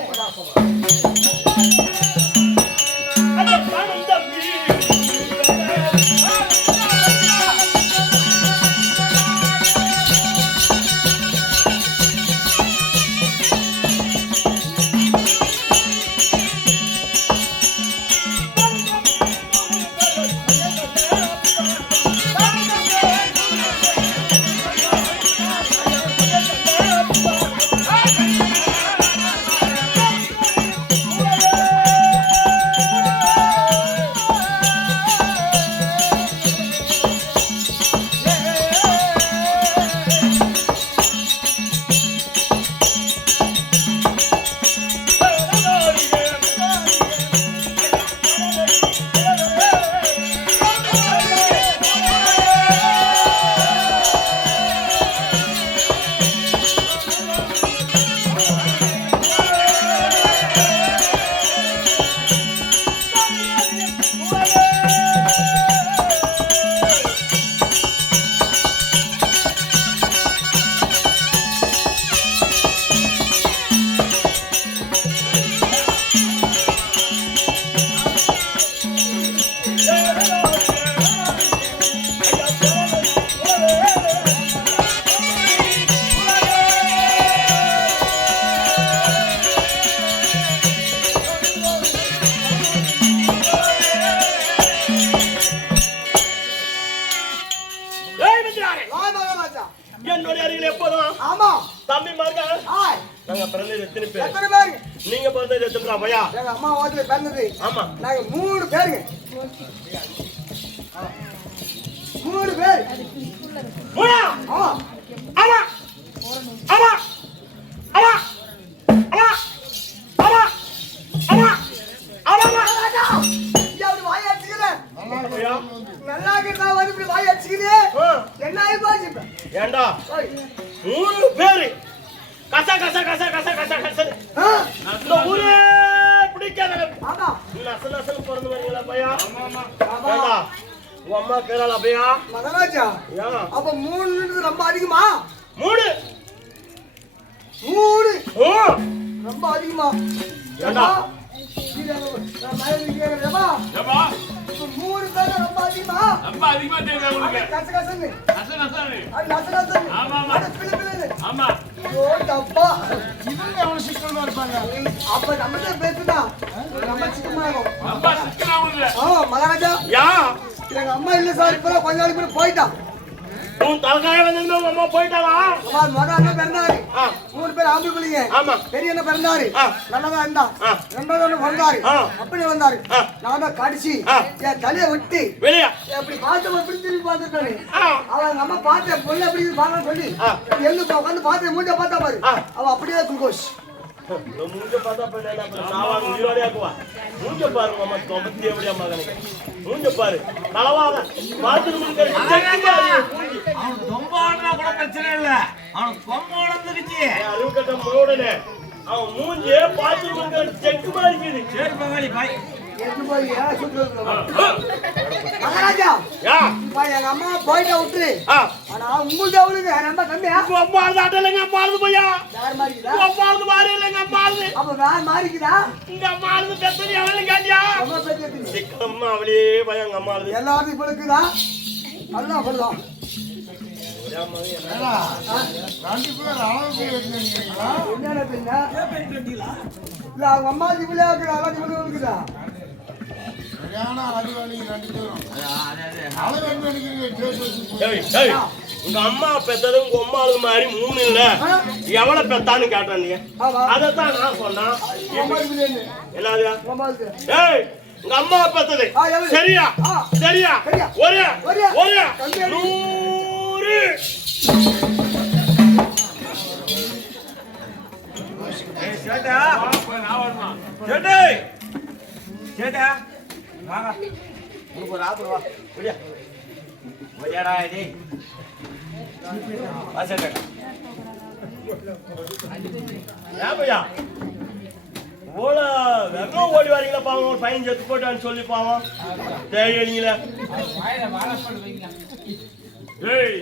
என்னுடைய அருகில் எப்போதும் தம்பி மார்கள் நாங்க பிறந்தது எத்தனை பேர்? நீங்க பிறந்தது எத்தனை பையா? எங்க அம்மா வாத்துல பிறந்தது ஆமா நாங்க 3 பேருங்க. 3 பேர். மூணா? ஆமா ஆமா ஆமா ஆமா ஆமா ஆமா ஆமா ஆமா ராஜா யாரு வாய் அடிச்சுக்கிற? நல்லா இருக்கா வந்து இப்படி வாய் அடிச்சுக்கிற? என்ன ஆயி போச்சு? ஏண்டா 3 பேர் கச கச கச கச கச கச அந்த ஊரே பிடிக்காத. ஆமா நச நசன்னு பிறந்து வரீங்களா பையா? ஆமா ஏண்டா உன் அம்மா கேளால அப்படியா மகாராஜா ஏன் அப்ப 3 ரொம்ப அதிகமா 3 3 ஓ ரொம்ப அதிகமா ஏண்டா? நான் மயங்கி கேக்குறேன்ப்பா. ஏப்பா, இப்ப 3 பேர் ரொம்ப அதிகமா ரொம்ப அதிகமா தெரியுது உங்களுக்கு. கசகசன்னு நச நசன்னு. அது நசகசன்னு ஆமா, ஆமா. அது பிளு ஆமா. ஐயோ தப்பா இவங்க எவ்வளவு சிக்கலமா இருப்பாங்க அப்ப நம்மகிட்ட பேசுனா நம்ம சிக்கமா இருக்கும் ரொம்ப சிக்கனா உங்களுக்கு. மகாராஜா யா எங்க அம்மா இல்ல சார் இப்ப கொஞ்ச நாளைக்கு முன்னாடி போயிட்டான் உன் தலைக்காய வந்து உன் அம்மா போயிட்டாளா மகாராஜா பிறந்தாரு ஆ 3 பேர் ஆம்பளை பிள்ளைங்க ஆமா பெரிய என்ன பிறந்தாரு ஆ. நல்லதா இருந்தா ஆ. ரெண்டாவது ஒண்ணு பிறந்தாரு ஆ. அப்படி வந்தாரு ஆ. நான் தான் கடிச்சு ஆ. என் தலையை விட்டு வெளியா எப்படி பார்த்து எப்படி திரும்பி பார்த்துட்டாரு ஆ அவன் அம்மா பார்த்த பொண்ணு எப்படி பார்க்கணும் சொல்லி ஆ. எழுந்து உட்காந்து பார்த்து மூஞ்ச பார்த்தா பாரு ஆ. அவ அப்படியே குளுக்கோஸ் மூஞ்ச பார்த்தா பண்ணா சாவான் உயிரோடயா போவா மூஞ்ச பாருங்க அம்மா தொம்பத்தி எப்படியா மகனே மூஞ்ச பாரு தலவாத பாத்ரூம் அவனுக்கு ரொம்ப ஆடுனா கூட பிரச்சனை இல்ல. அவனுக்கு கொம்பு வளர்ந்துருச்சு. அறிவு கட்ட மோடனே அவன் மூஞ்சே பாத்ரூம் செக்கு மாதிரி இருக்குது சரி பங்காளி பாய். எடுத்து போய் மகாராஜா யா இப்ப எங்க அம்மா போயிட்ட விட்டுரு ஆ ஆனா உங்களுக்கு அவளுக்கு ரொம்ப கம்மியா உங்க அம்மா அழுதாட்ட இல்லைங்க அம்மா அழுது போயா வேற மாதிரி இருக்குதா? உங்க அம்மா அழுது மாறி இல்லைங்க அம்மா அழுது அப்ப வேற மாதிரி இருக்குதா உங்க அம்மா அழுது பெத்தது அவளுக்கு கேட்டியா ரொம்ப பெரிய இருக்குது. சிக்கம்மா அவளே பயம் எங்க அம்மா அழுது எல்லாரும் இப்ப இருக்குதா நல்லா அப்படிதான் ஏடா, 2 பேர் அளவுக்கு வச்சுருக்கீங்களா என்னென்ன பின்ன இல்ல அவங்க அம்மா ஜிபிலே இருக்குதா ஜிபிலே இருக்குதா சரியான அறிவாளி 2 பேரும் அளவு என்ன நினைக்கிறீங்க கேட்டு வச்சு ஏய் ஏய் உங்க அம்மா பெத்தது உங்க அம்மா அழுது மாதிரி 3 இல்ல எவ்வளவு பெத்தான்னு கேட்டேன் நீங்க ஆமா அதத்தான் நான் சொன்னா அம்மா ஜிபிலே என்னது அம்மா இருக்கு ஏய் உங்க அம்மா பெத்தது ஆ, எவ்வளவு? சரியா ஆ. சரியா சரியா. ஒரு ஒரே. ஒரு கம்மியா இருக்கு. 100 ஏய் சேட்டா. நான் வரணுமா? சேட்டே. சேட்டா. வாங்க. உனக்கு ஒரு ஆப்பிள் வா. ஒடியா. ஒடியாடா டேய். வா சேட்டா. ஏன் பையா ஓல வெக்கம் ஓடி வரீங்களா பாவம் ஒரு பையன் செத்து போட்டான்னு சொல்லி பாவம் தேவையில்லைங்களா ஏய்,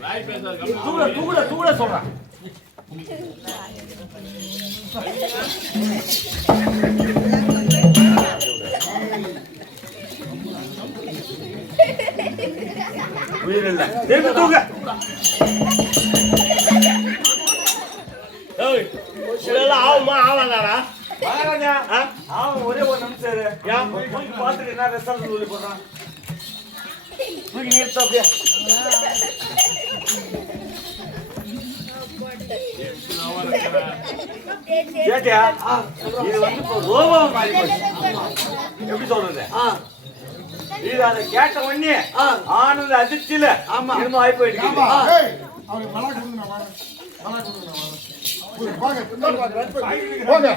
வாய் பேசாத, கம்முனு இரு. தூள சொல்றேன். உயிர் இல்ல. திருப்பி தூங்க. ஏய் இதெல்லாம் ஆகுமா ஆவாதாடா மகாராஜா ஆ? அவன் ஒரே ஒரு நிமிஷம் இரு. ஏன்? தூக்கி பார்த்துட்டு என்ன ரிசல்ட் சொல்லி போடுறான். தூக்கி நிறுத்த அப்படியே. நான் வரேன். சேட்டியா இது வந்து இப்போ ரோபம் மாறி போச்சு. எப்படி சொல்றது? இது அதை கேட்ட உடனே ஆனந்த அதிர்ச்சியில என்னமோ ஆகி போயிடுச்சு. ஏய், அவருக்கு மலா கொடுங்க வாங்க. மலா கொடுங்க வாங்க. வாங்க, பின்னாடி வாங்க. போங்க.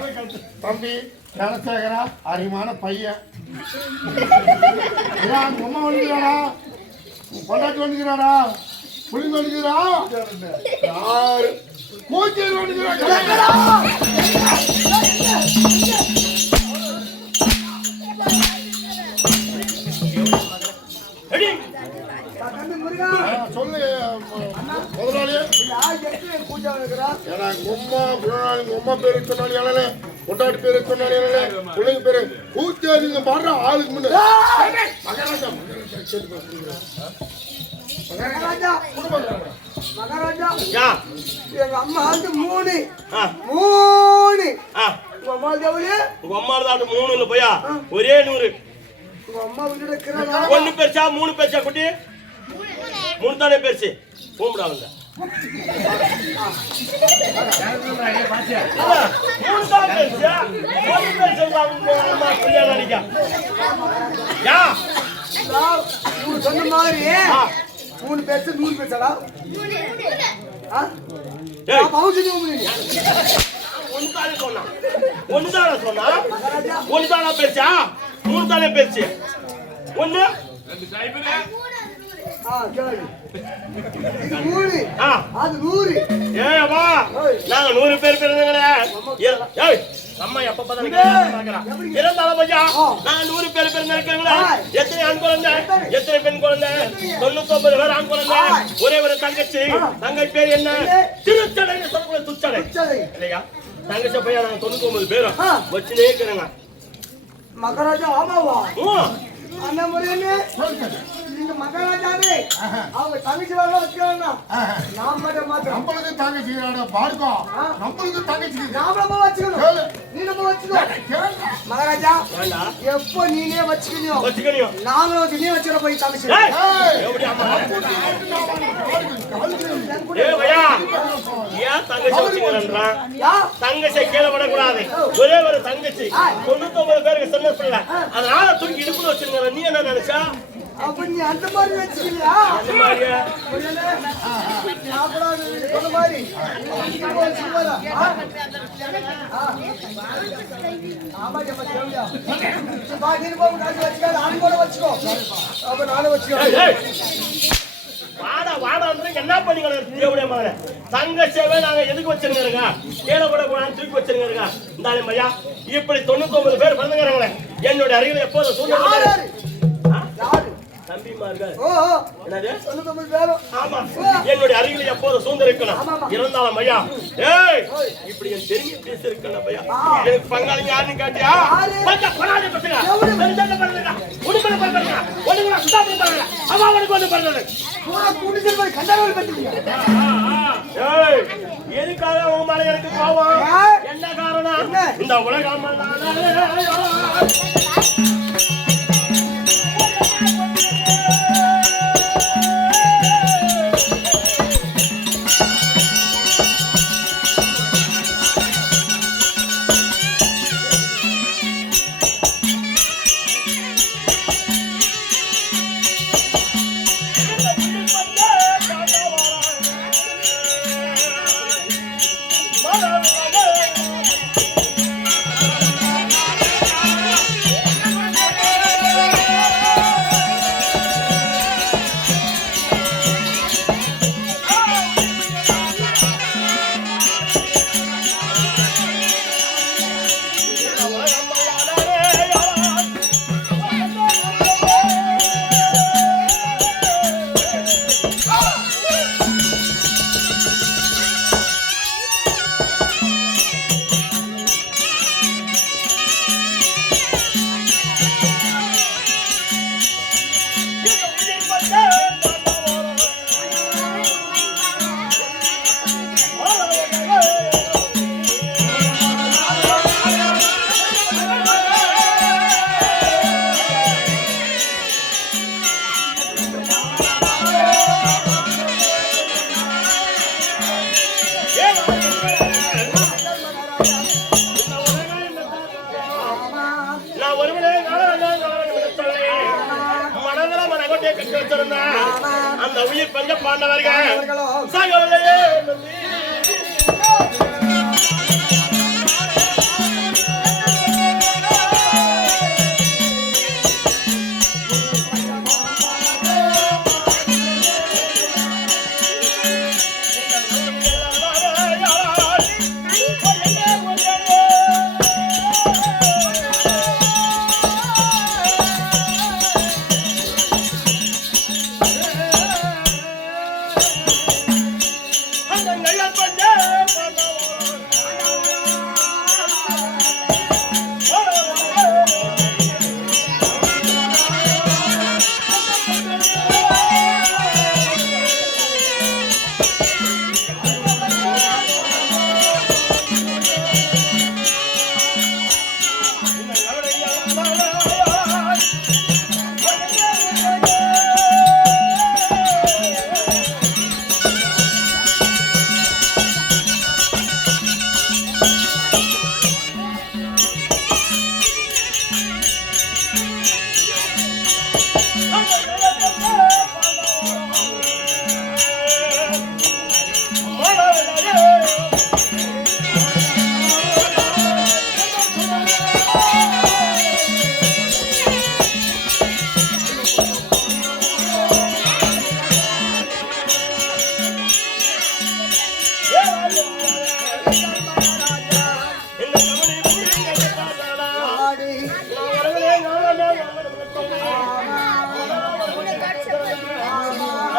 தம்பி தனசேகரா அறிவான பையன் ஏன் உங்க அம்மா வந்துக்கிறாடா பொண்டாட்டி வந்துக்கிறாடா புளிங்க வந்துக்கிறா யாரு கூச்சல் வந்துக்கிறாங்க ரெடி தம்பி முருகா சொல்லு முதலாளி யார் எட்டு பூஜை இருக்கிறா ஏன்னா உங்க அம்மா பேரு சொன்னாலும் எழல பொண்டாட்டி பேரு சொன்னாலும் எழல பிள்ளைங்க பேரு கூச்சலிங்க பாடுற ஆளுக்கு முன்ன மகாராஜா மகாராஜா மகாராஜா யா எங்க அம்மா வந்து 3 ஆ 3 ஆ உங்க அம்மா எவ்வளவு உங்க அம்மா தான் 3 இல்ல போயா ஒரே 100 உங்க அம்மா வீட்டுல இருக்கிறதா ஒன்னு பெருசா 3 பெருசா குட்டி 3 தானே பெருசு போம்டாங்க யா சொன்ன மாதிரி 3 பேச 100 பேசடா ஏய் பவுச்சு ஒன்னுதானே சொன்னா ஒன்னுதானா பெருசா 3 தானே பெருசு ஒன்னு 2 டைபரு. சரி இது 3 ஆ அது 100 ஏய் அப்பா நாங்க 100 பேர் பிறந்தங்களே ஏய் அம்மா எப்ப பார்த்தாலும் இருந்தாலும் ஐயா நான் 100 பேர் இருக்காங்களா? எத்தனை ஆண் குழந்தை, எத்தனை பெண் குழந்தை? 99 பேர் ஆண் குழந்தை, ஒரே ஒரு தங்கச்சி. தங்கை பேர் என்ன? திருச்சடை சொல்லக்கூடிய துச்சடை இல்லையா? தங்கச்சி பையன் நாங்க 99 பேரும் வச்சுனே இருக்கிறாங்க. மகாராஜா ஆமாவா? அந்த முறையிலே இந்த மகாராஜாவே அவங்க தங்கச்சி வரல வச்சுக்கிறாங்க. நாம மாத்திரம் நம்மளுக்கு தங்கச்சி பாருக்கோ, நம்மளுக்கு தங்கச்சி நாம வச்சுக்கணும். நீ நம்ம வச்சுக்கோ மகாராஜா. எப்போ நீனே வச்சுக்கணும் நாங்களும் நீ வச்சுக்கிற போய் தங்கச்சி. தங்கச்சி கீழே விடக்கூடாது. ஒரே ஒரு தங்கச்சி 99 பேருக்கு சொன்ன பிள்ளை, அதனால தூக்கி இடுப்புல வச்சிருங்க. நீ என்ன நினைச்சா? அப்ப நீ அந்த மாதிரி வச்சுக்கலையா? அந்த மாதிரியா? சொன்ன மாதிரி வச்சுக்கோ. அப்ப நானும் வச்சுக்கோ. என்ன பண்ணிக்க தங்கச்சேவை நாங்க எதுக்கு வச்சிருங்க? கீழே கூட தூக்கி வச்சிருங்க. இந்த ஐயா இப்படி 99 பேர் பிறந்துங்கிறாங்களே, என்னுடைய அருகில் எப்போது சூழ்நிலை தம்பிமார்கள் என்னுடைய அருகில் எப்போது சூழ்ந்திருக்கணும். இருந்தாலும் ஐயா இப்படி என் தெரிஞ்சு பேசிருக்கணும் ஐயா. எனக்கு பங்காளி யாருன்னு கேட்டியா? எதுக்காக உன் மேல எனக்கு கோவம்? என்ன காரணம்? இந்த உலகம் அந்த உயிர் பஞ்ச பாண்டவர்கள் சாகவில்லையே. அந்த நல்ல பஞ்ச பாண்டவர்கள்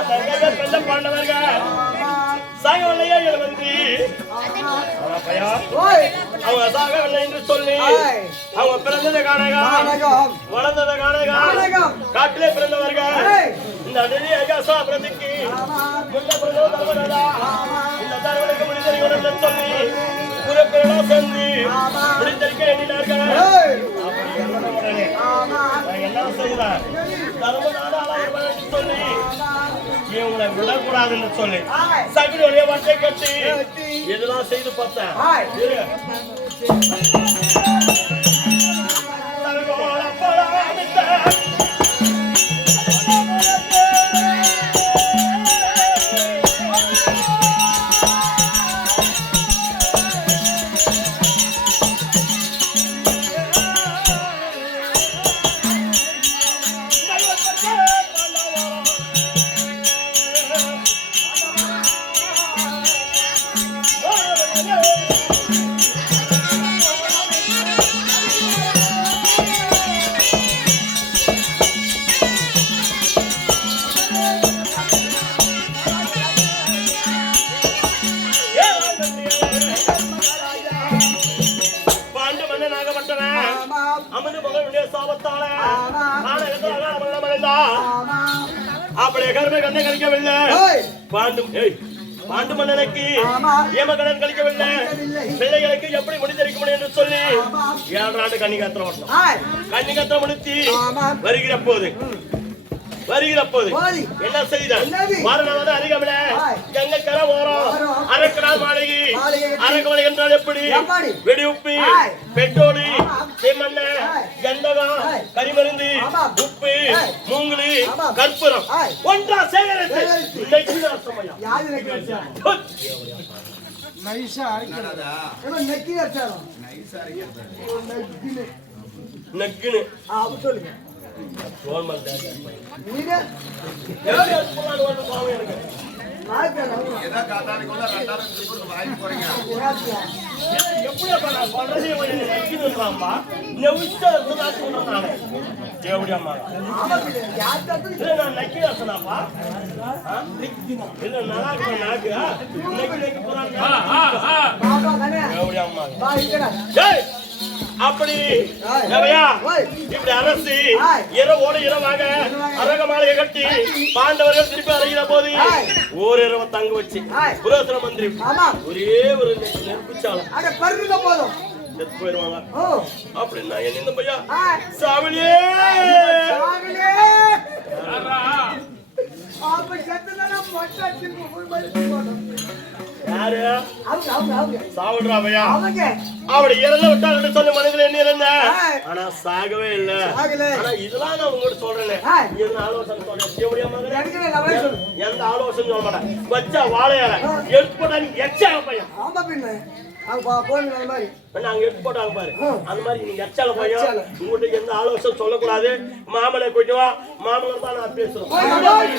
தங்கைய பெண்ண பாண்டவர்கள் சாகவில்லையே எழுமந்தி பையா ஓய் அவங்க சாகவில்லை என்று சொல்லி ஆய் அவங்க பிறந்ததை காணகம் வணக்கம் வளர்ந்ததை காணகம் வணக்கம் காட்டிலே பிறந்தவர்கள் ஏய் இந்த அடலி ஐயாசா பிரதிக்கு ஆமா முன்ன பிறந்தவர் தர்மராஜா ஆமா இந்த தர்மனுக்கு முடித்தறிவுடன் சொல்லி குரப்பெல்லாம் சேர்ந்து ஆமா முடித்தறிக்க எண்ணினார்கள் ஏய் அப்படி எண்ணன உடனே ஆமா நான் என்ன செய்தேன் தர்மநாடாளை சொல்லி இவங்களை விடக்கூடாதுன்னு சொல்லி ஆய் சகுனுடைய வட்டை கட்டி இதெல்லாம் செய்து பார்த்தேன் ஆய் இரு. தரகோல போலாமித்த பாண்டு மன்னன் ஆகப்பட்டவன் ஆமா அமது மகனுடைய சாபத்தால ஆமா நாடகத்தில் அகால மரணமடைந்தா ஆமா அப்படி கருமை கண்ணை கழிக்கவில்லை ஏய் பாண்டு மன்னனுக்கு ஆமா ஏமகடன் கழிக்கவில்லை பிள்ளைகளுக்கு எப்படி முடிந்திருக்க முடியும் என்று சொல்லி ஆமா 7 ஆண்டு கன்னிகாத்திரம் வரணும் ஆய் கன்னிகாத்திரம் முடித்து ஆமா வருகிற போது போதி என்ன செய்தான் என்னது? மரணவது அதிகமில்ல ஆய். கங்கை கரை ஓரம் ஓரம். அரக்கனால் மாளிகை மாளிகை கட்டி. அரக்கமலை என்றால் எப்படி எப்படி? வெடி உப்பு ஆய். பெட்ரோலு ஆமா. செம்மண்ண ஆய். கந்தகம் ஆய். கரிமருந்து ஆமா. உப்பு ஆய். மூங்கிலு ஆமா. கற்பூரம் ஆய். ஒன்றா சேகரித்து சேகரித்து. இன்னைக்கு தான் சமயம் யாரு நெக்கி வச்சா நைஸா அரைக்கிறதா ஏமா நெக்கி வச்சாரோ நக்குன்னு அப்படி சொல்லுங்க கோல்மல் நீங்க எனக்கு ஏதா காட்டானிக்குள்ள ரெண்டாயிரம் கொடுத்து வாங்கி போறீங்க எப்படியாப்பா நான் சொல்றதே உனக்கு நக்கிதுன்றாம்பா நெவிச்சா இருந்தா சொல்றேன் நானு எப்படியாம்மா இல்ல நான் நக்கி வசனாப்பா இல்ல நாக்கு நாக்கு நக்கி நக்கி போறாங்க எப்படியாம்மா ஏய் அப்படி எவையா இப்படி அரசு இரவோடு இரவாக அரக மாளிகை கட்டி பாண்டவர்கள் திருப்பி அறைகிற போது ஓரிரவ தங்க வச்சு புரோசன மந்திரி ஒரே ஒரு நெருப்புச்சாலம் போதும் செத்து போயிருவாங்க ஓ அப்படின்னா என்ன பையா ஆய். சாவலியே சாகலே. யாரா? அப்ப செத்துதானா மொட்டை திரும்ப போய் மறிச்சு போடும். யாரு அவங்க சாவல்றா பையா அவங்க அப்படி இறந்து விட்டாங்கன்னு சொல்லி மனதில் என்ன இருந்தேன் ஆய். ஆனா சாகவே இல்ல சாகல. ஆனா இதெல்லாம் நான் உங்ககிட்ட சொல்றேன் ஆய். எந்த ஆலோசனை சொல்றேன் எப்படியா மகனே? எனக்கு நல்லா சொல்லு. எந்த ஆலோசனை சொல்ல மாட்டேன் வச்சா வாழையால எடுத்து போட்டா நீ எச்சாக பையன் ஆமா பின்ன அவங்க போடுங்க அந்த மாதிரி நாங்க எடுத்து போட்டாங்க பாரு அந்த மாதிரி நீங்க எச்சால பையன் எச்சால. உங்ககிட்ட எந்த ஆலோசனை சொல்லக்கூடாது மாமனை போயிட்டு வா மாமனை தான் நான் பேசுறேன் போய்